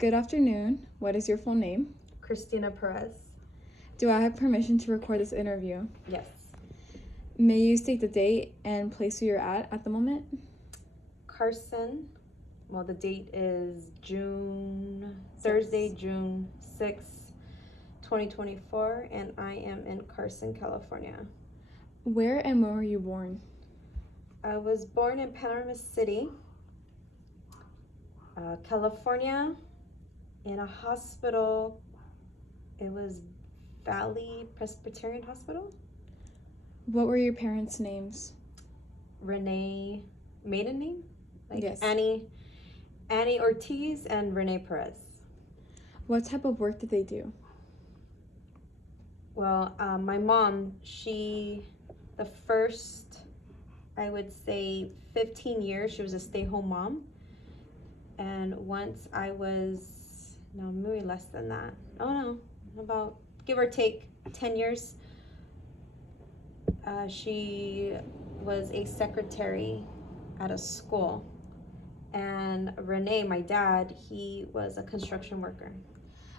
Good afternoon. What is your full name? Christina Perez. Do I have permission to record this interview? Yes. May you state the date and place where you're at the moment? Carson. Well, the date is Thursday, June 6th, 2024, and I am in Carson, California. Where and when were you born? I was born in Panorama City, California, in a hospital. It was Valley Presbyterian Hospital. What were your parents' names? Renee, maiden name? Yes. Annie Ortiz and Renee Perez. What type of work did they do? Well, my mom, the first, I would say 15 years, she was a stay-home mom. And once I was, no, maybe less than that. Oh no, about, give or take 10 years. She was a secretary at a school. And Renee, my dad, he was a construction worker.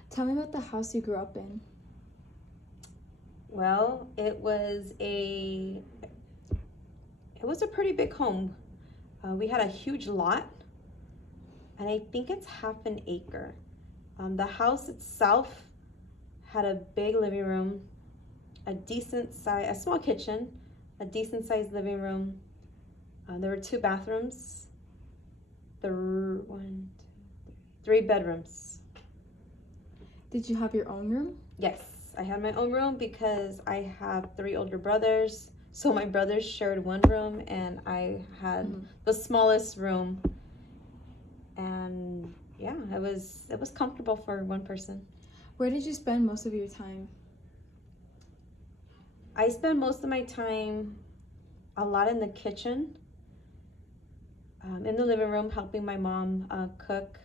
Tell me about the house you grew up in. Well, it was a pretty big home. We had a huge lot, and I think it's half an acre. The house itself had a big living room, a small kitchen, a decent sized living room. There were 2 bathrooms, 3 bedrooms. Did you have your own room? Yes, I had my own room because I have 3 older brothers. So my brothers shared one room, and I had the smallest room. And yeah, it was comfortable for one person. Where did you spend most of your time? I spent most of my time a lot in the kitchen, in the living room, helping my mom cook,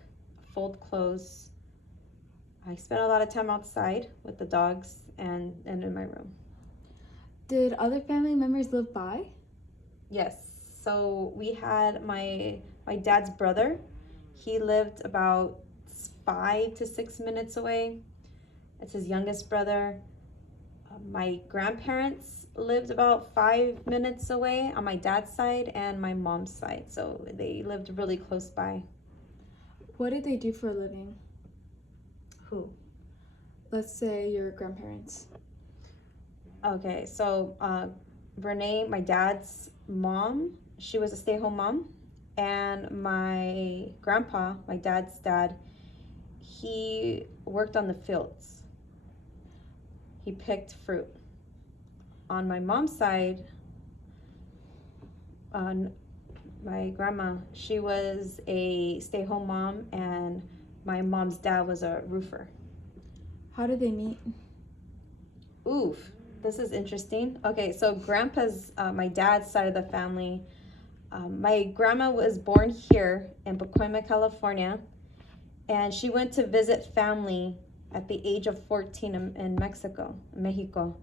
fold clothes. I spent a lot of time outside with the dogs and in my room. Did other family members live by? Yes. So we had my dad's brother. He lived about 5 to 6 minutes away. It's his youngest brother. My grandparents lived about 5 minutes away on my dad's side and my mom's side. So they lived really close by. What did they do for a living? Who? Let's say your grandparents. Okay, so Renee, my dad's mom, she was a stay-home mom. And my grandpa, my dad's dad, he worked on the fields. He picked fruit. On my mom's side, my grandma, she was a stay-home mom, and my mom's dad was a roofer. How did they meet? Oof, this is interesting. Okay, so grandpa's, my dad's side of the family, my grandma was born here in Pacoima, California, and she went to visit family at the age of 14 in Mexico, Michoacan.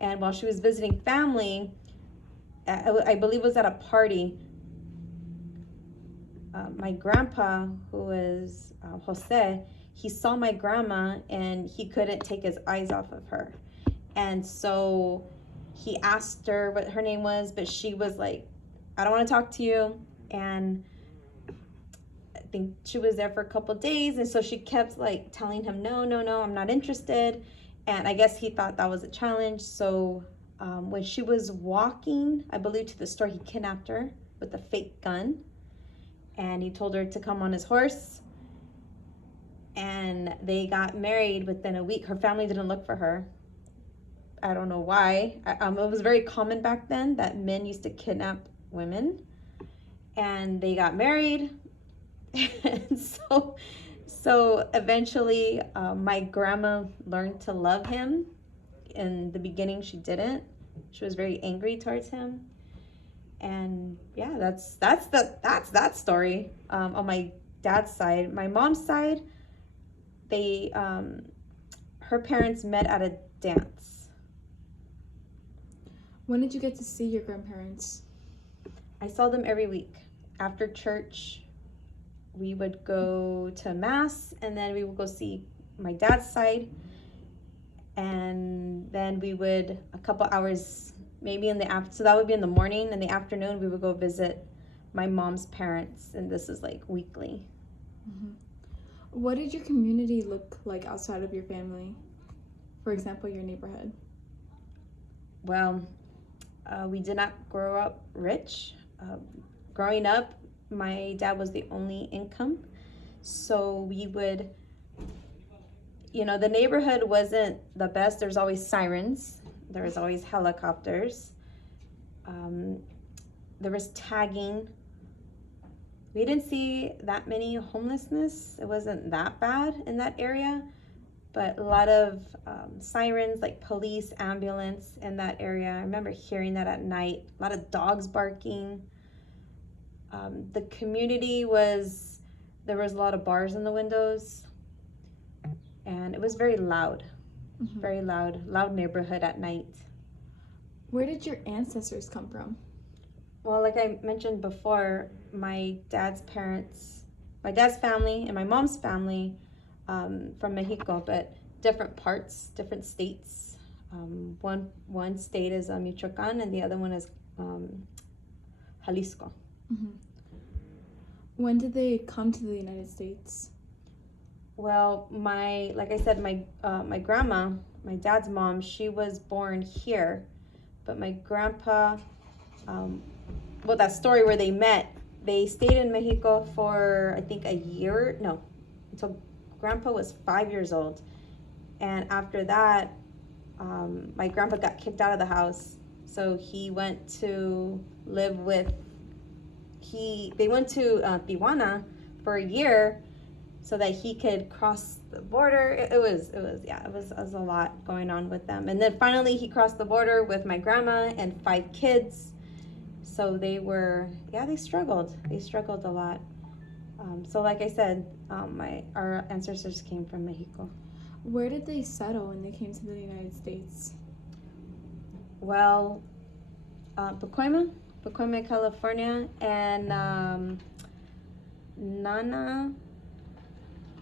And while she was visiting family, I believe it was at a party, my grandpa, who is Jose, he saw my grandma and he couldn't take his eyes off of her. And so he asked her what her name was, but she was like, I don't want to talk to you. And I think she was there for a couple of days. And so she kept like telling him, no, I'm not interested. And I guess he thought that was a challenge. So when she was walking, I believe, to the store, he kidnapped her with a fake gun. And he told her to come on his horse. And they got married within a week. Her family didn't look for her. I don't know why. It was very common back then that men used to kidnap women. And they got married. And so eventually my grandma learned to love him. In the beginning, she didn't. She was very angry towards him. And yeah, that's that story on my dad's side. My mom's side, her parents met at a dance. When did you get to see your grandparents? I saw them every week. After church, we would go to mass, and then we would go see my dad's side, and then we would a couple hours maybe in the after, so that would be in the morning. In the afternoon we would go visit my mom's parents, and this is like weekly. Mm-hmm. What did your community look like outside of your family? For example, your neighborhood. Well, we did not grow up rich. Growing up, my dad was the only income, so we would, the neighborhood wasn't the best. There's always sirens, there was always helicopters, there was tagging. We didn't see that many homelessness. It wasn't that bad in that area, but a lot of sirens, like police, ambulance in that area. I remember hearing that at night. A lot of dogs barking. The community there was a lot of bars in the windows, and it was very loud. Mm-hmm. Very loud neighborhood at night. Where did your ancestors come from? Well, like I mentioned before, my dad's family and my mom's family from Mexico, but different parts, different states. One state is Michoacan, and the other one is Jalisco. Mm-hmm. When did they come to the United States? Well, like I said, my grandma, my dad's mom, she was born here, but my grandpa, that story where they met, they stayed in Mexico for I think until grandpa was 5 years old, and after that, my grandpa got kicked out of the house, so he went to live with. They went to Tijuana for a year, so that he could cross the border. It was a lot going on with them. And then finally he crossed the border with my grandma and 5 kids. So they struggled. They struggled a lot. So like I said, our ancestors came from Mexico. Where did they settle when they came to the United States? Well, Pacoima, California, and Nana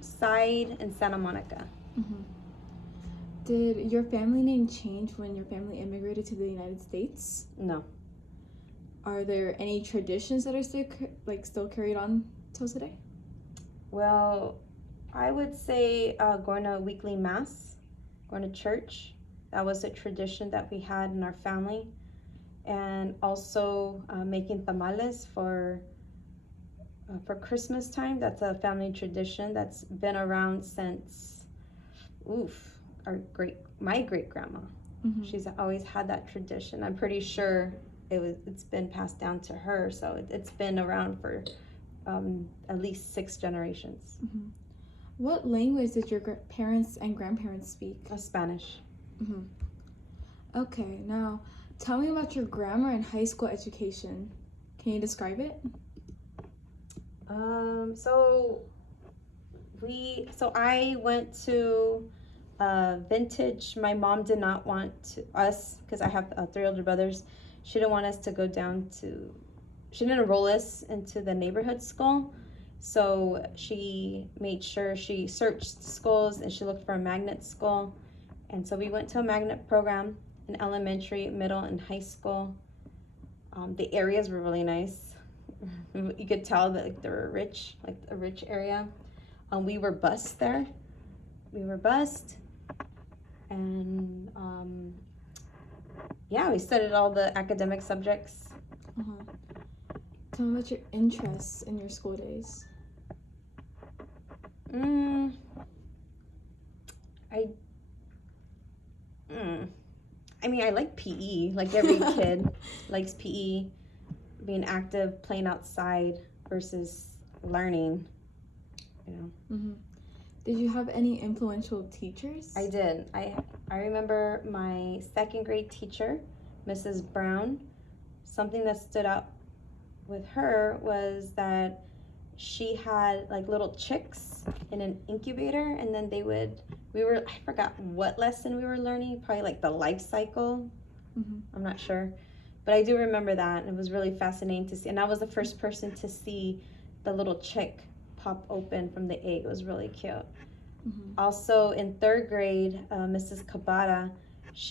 side in Santa Monica. Mm-hmm. Did your family name change when your family immigrated to the United States? No. Are there any traditions that are still carried on till today? Well, I would say going to weekly mass, going to church. That was a tradition that we had in our family, and also making tamales for Christmas time. That's a family tradition that's been around since my great grandma. Mm-hmm. She's always had that tradition. I'm pretty sure it's been passed down to her, so it's been around for at least 6 generations. Mm-hmm. What language did your parents and grandparents speak? Spanish. Mm-hmm. Okay, now tell me about your grammar and high school education. Can you describe it? So I went to Vintage. My mom did not want us, because I have 3 older brothers, she didn't want us to go she didn't enroll us into the neighborhood school. So she made sure she searched schools and she looked for a magnet school. And so we went to a magnet program in elementary, middle, and high school. The areas were really nice. You could tell that they were rich, like a rich area. We were bused there. And we studied all the academic subjects. Uh-huh. Tell me about your interests in your school days. I like PE. Like every kid likes PE, being active, playing outside versus learning. Mm-hmm. Did you have any influential teachers? I did. I remember my 2nd grade teacher, Mrs. Brown. Something that stood out with her was that she had like little chicks in an incubator, and then I forgot what lesson we were learning, probably like the life cycle. Mm-hmm. I'm not sure, but I do remember that, and it was really fascinating to see. And I was the first person to see the little chick pop open from the egg. It was really cute. Mhm. Also in third grade, Mrs. Kabata,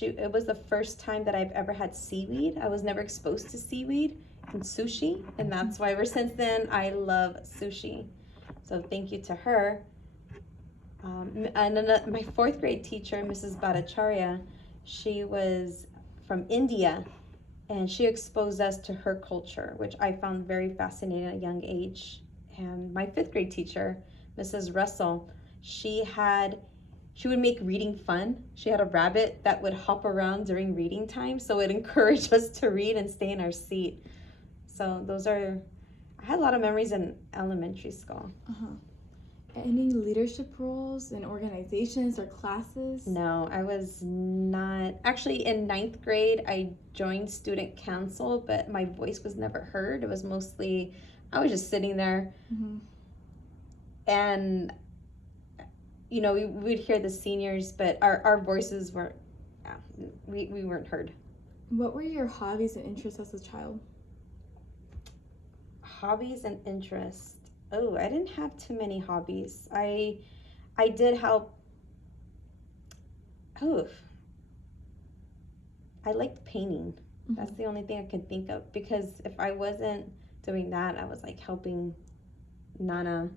it was the first time that I've ever had seaweed. I was never exposed to seaweed and sushi, and that's why ever since then I love sushi. So thank you to her. And then my fourth grade teacher, Mrs. Bhattacharya, she was from India, and she exposed us to her culture, which I found very fascinating at a young age. And my fifth grade teacher, Mrs. Russell, she would make reading fun. She had a rabbit that would hop around during reading time, so it encouraged us to read and stay in our seat. So I had a lot of memories in elementary school. Any leadership roles in organizations or classes? No, I was not. Actually, in ninth grade, I joined student council, but my voice was never heard. It was mostly, I was just sitting there. And, you know, we would hear the seniors, but our voices weren't, we weren't heard. What were your hobbies and interests as a child? Hobbies and interests. Oh, I didn't have too many hobbies. I did help. Oh, I liked painting. That's the only thing I could think of, because if I wasn't doing that, I was like helping Nana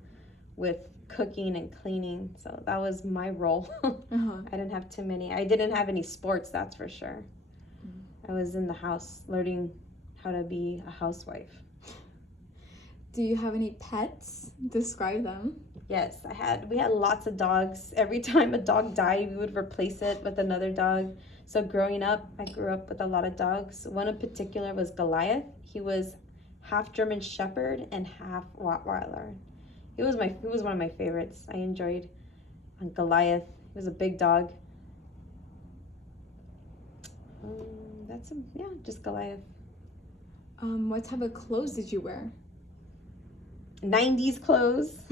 with cooking and cleaning. So that was my role. I didn't have too many. I didn't have any sports, that's for sure. I was in the house learning how to be a housewife. Do you have any pets? Describe them. Yes, we had lots of dogs. Every time a dog died, we would replace it with another dog. So growing up, I grew up with a lot of dogs. One in particular was Goliath. He was half German Shepherd and half Rottweiler. He was one of my favorites. I enjoyed Goliath. He was a big dog. That's him. Yeah, just Goliath. What type of clothes did you wear? 90s clothes,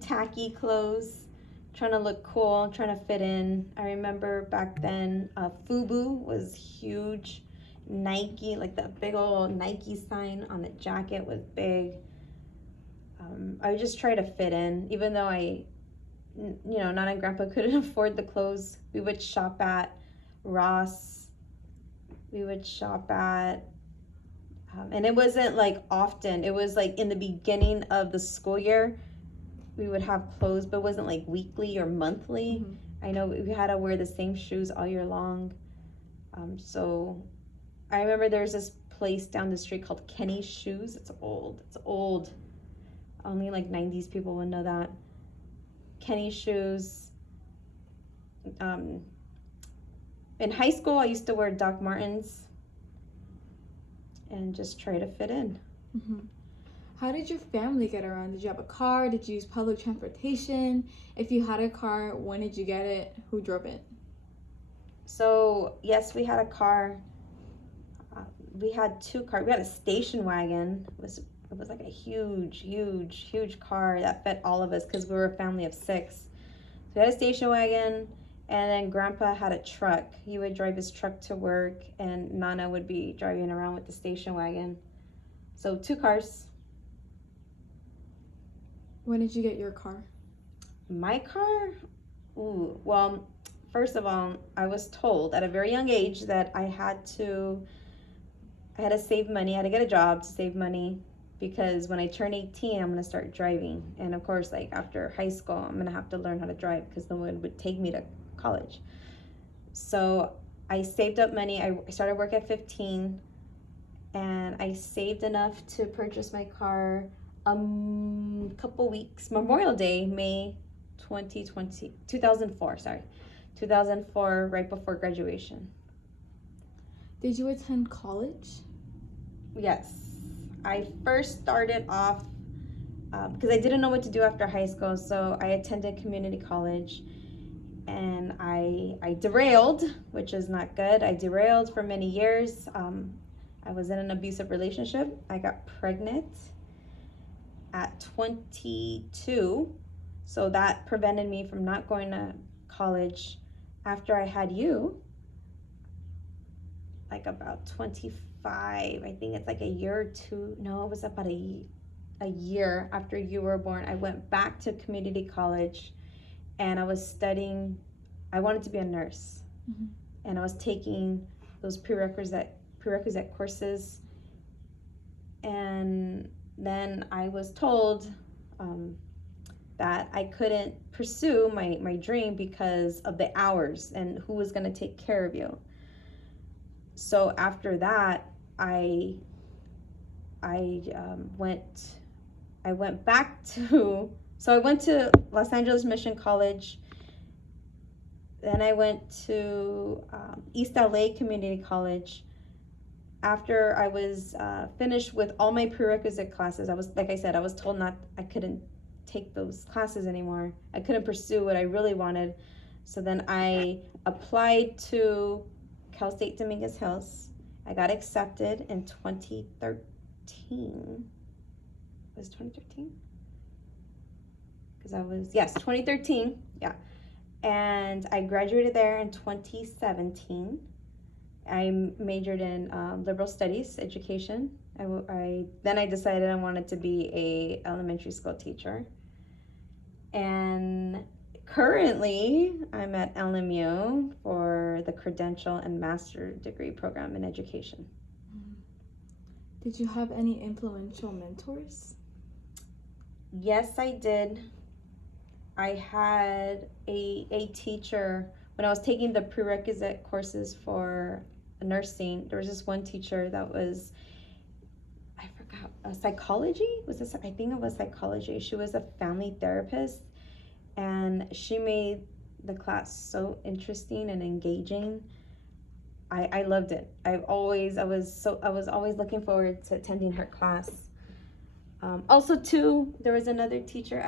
tacky clothes, trying to look cool, trying to fit in. I remember back then, FUBU was huge. Nike, like that big old Nike sign on the jacket was big. I would just try to fit in, even though Nana and Grandpa couldn't afford the clothes. We would shop at Ross. We would shop at and it wasn't like often. It was like in the beginning of the school year, we would have clothes, but it wasn't like weekly or monthly. I know we had to wear the same shoes all year long. So I remember there's this place down the street called Kenny's Shoes. It's old. Only like 90s people would know that. Kenny's Shoes. In high school, I used to wear Doc Martens and just try to fit in. How did your family get around? Did you have a car? Did you use public transportation? If you had a car, when did you get it? Who drove it? So yes, we had a car. We had two cars. We had a station wagon. It was like a huge car that fit all of us because we were a family of 6. So we had a station wagon, and then Grandpa had a truck. He would drive his truck to work, and Nana would be driving around with the station wagon. So 2 cars. When did you get your car? My car? Ooh, well, first of all, I was told at a very young age that I had to save money. I had to get a job to save money, because when I turn 18, I'm going to start driving. And of course, like after high school, I'm going to have to learn how to drive because no one would take me to college. So I saved up money. I started work at 15, and I saved enough to purchase my car couple weeks, Memorial Day, May 2004, right before graduation. Did you attend college? Yes. I first started off because I didn't know what to do after high school, so I attended community college, and I derailed, which is not good. I derailed for many years. I was in an abusive relationship. I got pregnant at 22, so that prevented me from not going to college. After I had you, like about 25, I think it's like a year or two. No, it was about a year after you were born, I went back to community college, and I was studying. I wanted to be a nurse, and I was taking those prerequisite courses, and then I was told that I couldn't pursue my dream because of the hours and who was going to take care of you. So after that, I went back to, so I went to Los Angeles Mission College. Then I went to East LA Community College. After I was finished with all my prerequisite classes, like I said, I was told I couldn't take those classes anymore. I couldn't pursue what I really wanted. So then I applied to Cal State Dominguez Hills. I got accepted in 2013. Was 2013? Because yes, 2013. Yeah. And I graduated there in 2017. I majored in liberal studies, education. Then I decided I wanted to be a elementary school teacher. And currently, I'm at LMU for the credential and master degree program in education. Did you have any influential mentors? Yes, I did. I had a teacher when I was taking the prerequisite courses for nursing. There was this one teacher that was, I forgot, psychology? I think it was psychology. She was a family therapist, and she made the class so interesting and engaging. I loved it. I was always looking forward to attending her class. Also too, there was another teacher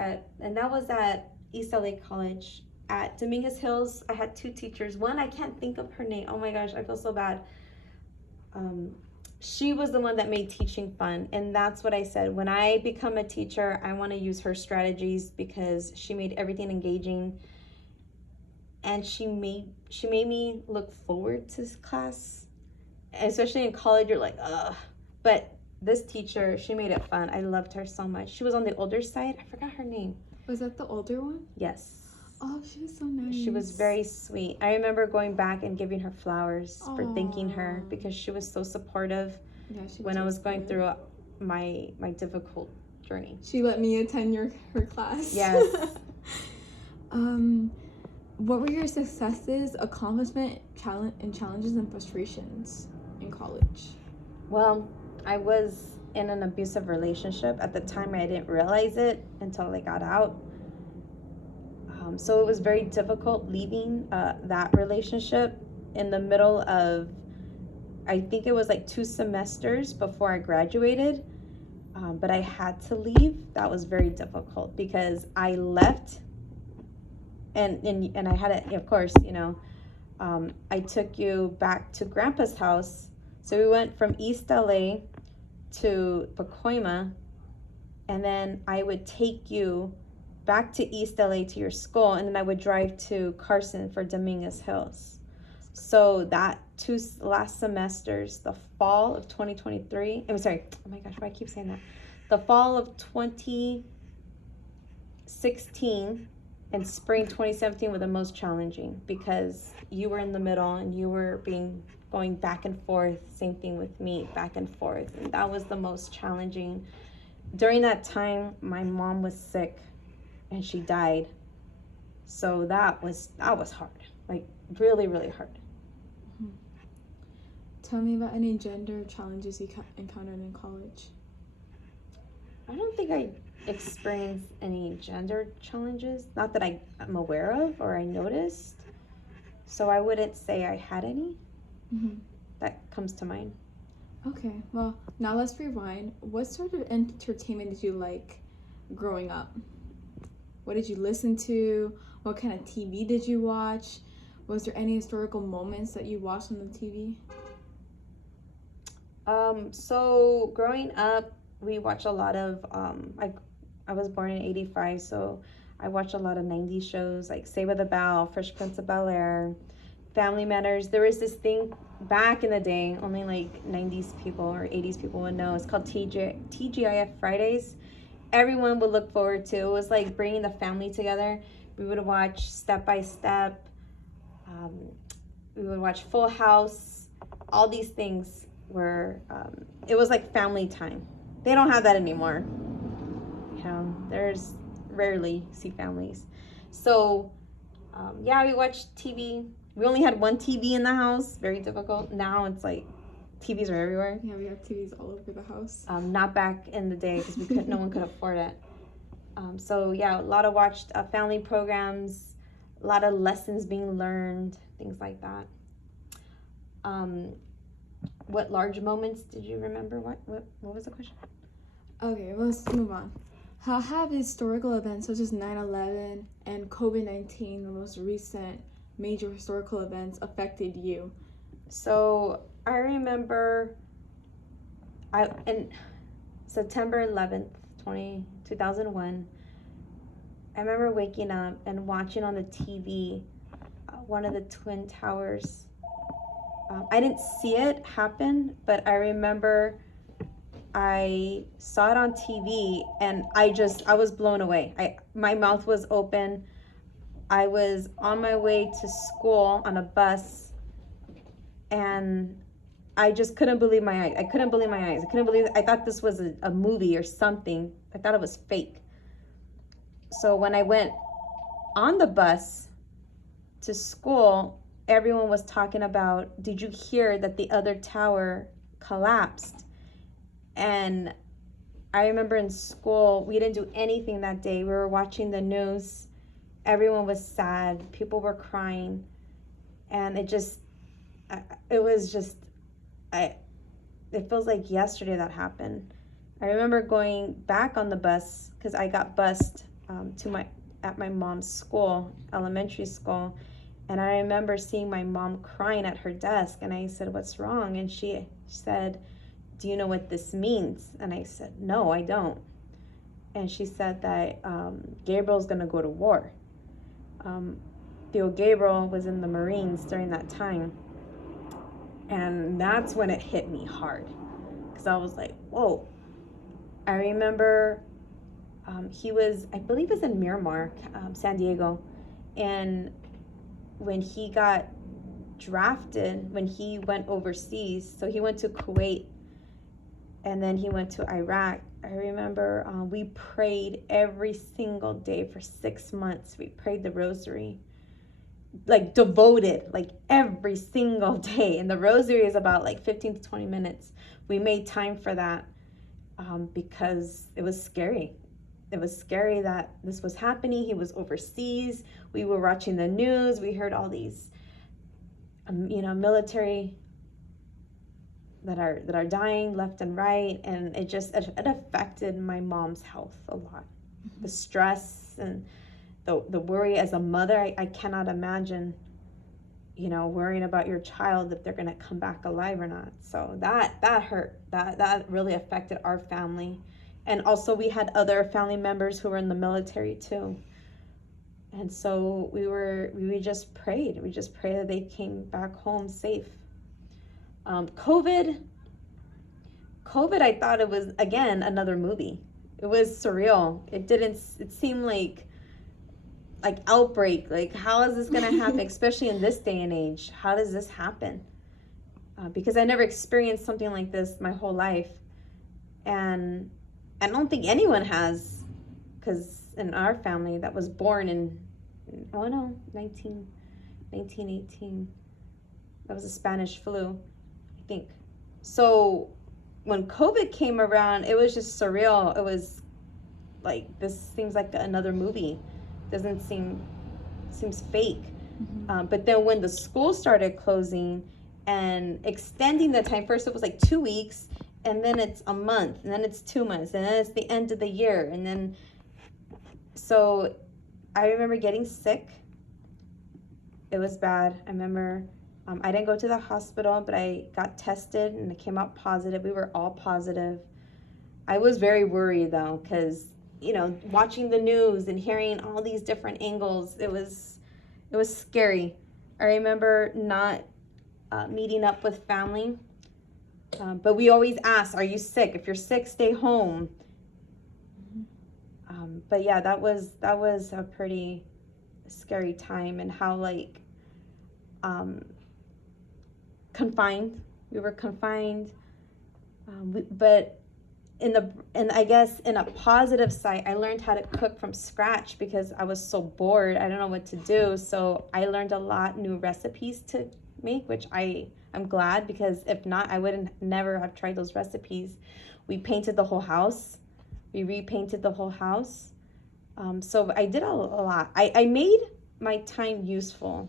and that was at East LA College. At Dominguez Hills, I had two teachers. One, I can't think of her name. Oh my gosh, I feel so bad. She was the one that made teaching fun. And that's what I said. When I become a teacher, I want to use her strategies because she made everything engaging. And she made me look forward to this class. Especially in college, you're like, ugh. But this teacher, she made it fun. I loved her so much. She was on the older side. I forgot her name. Was that the older one? Yes. Oh, she was so nice. She was very sweet. I remember going back and giving her flowers for thanking her because she was so supportive when I was going through my difficult journey. She let me attend her class. Yes. What were your successes, accomplishment, challenges, and frustrations in college? Well, I was in an abusive relationship. At the time, I didn't realize it until I got out. So it was very difficult leaving that relationship in the middle of, I think it was like 2 semesters before I graduated. But I had to leave. That was very difficult because I left and I had it, of course, I took you back to Grandpa's house. So we went from East LA to Pacoima, and then I would take you back to East LA to your school, and then I would drive to Carson for Dominguez Hills. So that 2 last semesters, the fall of 2023, I'm sorry, oh my gosh, why I keep saying that? The fall of 2016 and spring 2017 were the most challenging because you were in the middle and you were going back and forth, same thing with me, back and forth. And that was the most challenging. During that time, my mom was sick and she died. So that was hard, like really, really hard. Mm-hmm. Tell me about any gender challenges you encountered in college. I don't think I experienced any gender challenges, not that I'm aware of or I noticed. So I wouldn't say I had any. Mm-hmm. That comes to mind. Okay, well, now let's rewind. What sort of entertainment did you like growing up? What did you listen to? What kind of TV did you watch? Was there any historical moments that you watched on the TV? So growing up, we watched a lot of, I was born in 85, so I watched a lot of 90s shows like Saved by the Bell, Fresh Prince of Bel-Air, Family Matters. There was this thing back in the day, only like 90s people or 80s people would know. It's called TGIF Fridays. everyone would look forward to. It was like bringing the family together. We would watch Step by Step. We would watch Full House. All these things were, it was like family time. They don't have that anymore. You know, there's rarely see families. So, yeah, we watched TV. We only had one TV in the house. Very difficult. Now it's like TVs are everywhere. Yeah, we have TVs all over the house. Not back in the day because no one could afford it. So yeah, a lot of watched family programs, a lot of lessons being learned, things like that. What large moments did you remember? What was the question? Okay, let's move on. How have historical events such as 9/11 and COVID-19, the most recent major historical events, affected you? So I remember in September 11th, 2001, I remember waking up and watching on the TV one of the Twin Towers. I didn't see it happen, but I remember I saw it on TV and I was blown away. My mouth was open. I was on my way to school on a bus and I just couldn't believe my eyes. I couldn't believe my eyes. I couldn't believe it. I thought this was a movie or something. I thought it was fake. So when I went on the bus to school, everyone was talking about, did you hear that the other tower collapsed? And I remember in school, we didn't do anything that day. We were watching the news. Everyone was sad. People were crying. And it feels like yesterday that happened. I remember going back on the bus because I got bused at my mom's school, elementary school. And I remember seeing my mom crying at her desk. And I said, "What's wrong?" And she said, "Do you know what this means?" And I said, "No, I don't." And she said that Gabriel's going to go to war. Theo Gabriel was in the Marines during that time. And that's when it hit me hard. Because I was like, whoa. I remember I believe he was in Miramar, San Diego. And when he got drafted, when he went overseas, so he went to Kuwait and then he went to Iraq. I remember we prayed every single day for 6 months. We prayed the rosary, like devoted, like every single day. And the rosary is about like 15 to 20 minutes. We made time for that because it was scary. It was scary that this was happening. He was overseas. We were watching the news. We heard all these, military that are dying left and right, and it affected my mom's health a lot. The stress and the worry as a mother, I cannot imagine, worrying about your child if they're gonna come back alive or not. So that hurt. That really affected our family. And also we had other family members who were in the military too. And so we just prayed. We just prayed that they came back home safe. COVID, I thought it was, again, another movie. It was surreal. It seemed like outbreak. Like, how is this going to happen, especially in this day and age? How does this happen? Because I never experienced something like this my whole life. And I don't think anyone has, because in our family that was born in, 1918. That was a Spanish flu, I think. So when COVID came around, it was just surreal. It was like, this seems like another movie. Seems fake. Mm-hmm. But then when the school started closing and extending the time, first it was like 2 weeks, and then it's a month, and then it's 2 months, and then it's the end of the year. And then, so I remember getting sick. It was bad. I remember I didn't go to the hospital, but I got tested and it came out positive. We were all positive. I was very worried though, because watching the news and hearing all these different angles, it was scary. I remember not meeting up with family, but we always asked, "Are you sick? If you're sick, stay home." But yeah, that was a pretty scary time, and how like um, confined we were confined. But and I guess in a positive side, I learned how to cook from scratch because I was so bored. I don't know what to do, so I learned a lot new recipes to make, which I'm glad, because if not, I wouldn't never have tried those recipes. We painted the whole house. We repainted the whole house. So I did a lot. I made my time useful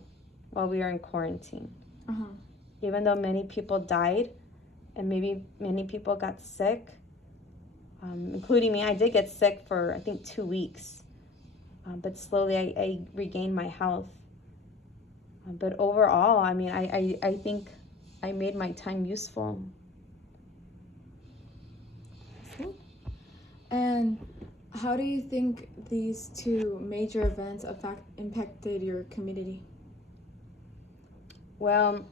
while we were in quarantine. Uh-huh. Even though many people died and maybe many people got sick, including me. I did get sick for, I think, 2 weeks. But slowly I regained my health. But overall, I mean, I think I made my time useful. Cool. And how do you think these two major events impacted your community? Well,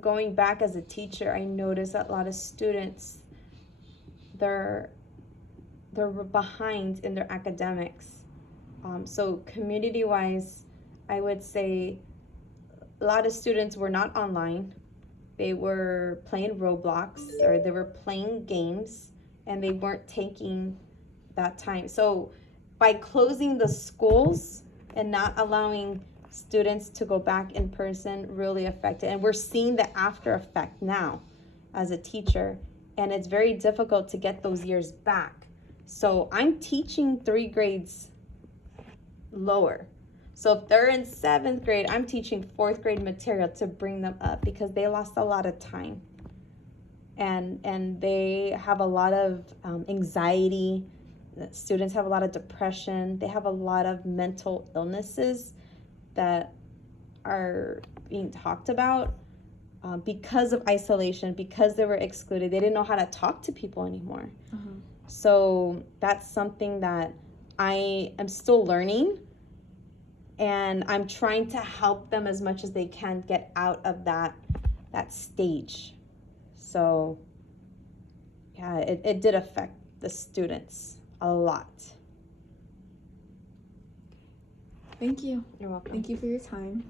going back as a teacher, I noticed that a lot of students, they're behind in their academics. So community-wise, I would say a lot of students were not online. They were playing Roblox, or they were playing games, and they weren't taking that time. So by closing the schools and not allowing students to go back in person really affected. And we're seeing the after effect now as a teacher, and it's very difficult to get those years back. So I'm teaching 3 grades lower. So if they're in 7th grade, I'm teaching 4th grade material to bring them up, because they lost a lot of time. And they have a lot of anxiety. Students have a lot of depression. They have a lot of mental illnesses that are being talked about because of isolation, because they were excluded. They didn't know how to talk to people anymore. Uh-huh. So that's something that I am still learning, and I'm trying to help them as much as they can get out of that stage. So yeah, it did affect the students a lot. Thank you. You're welcome. Thank you for your time.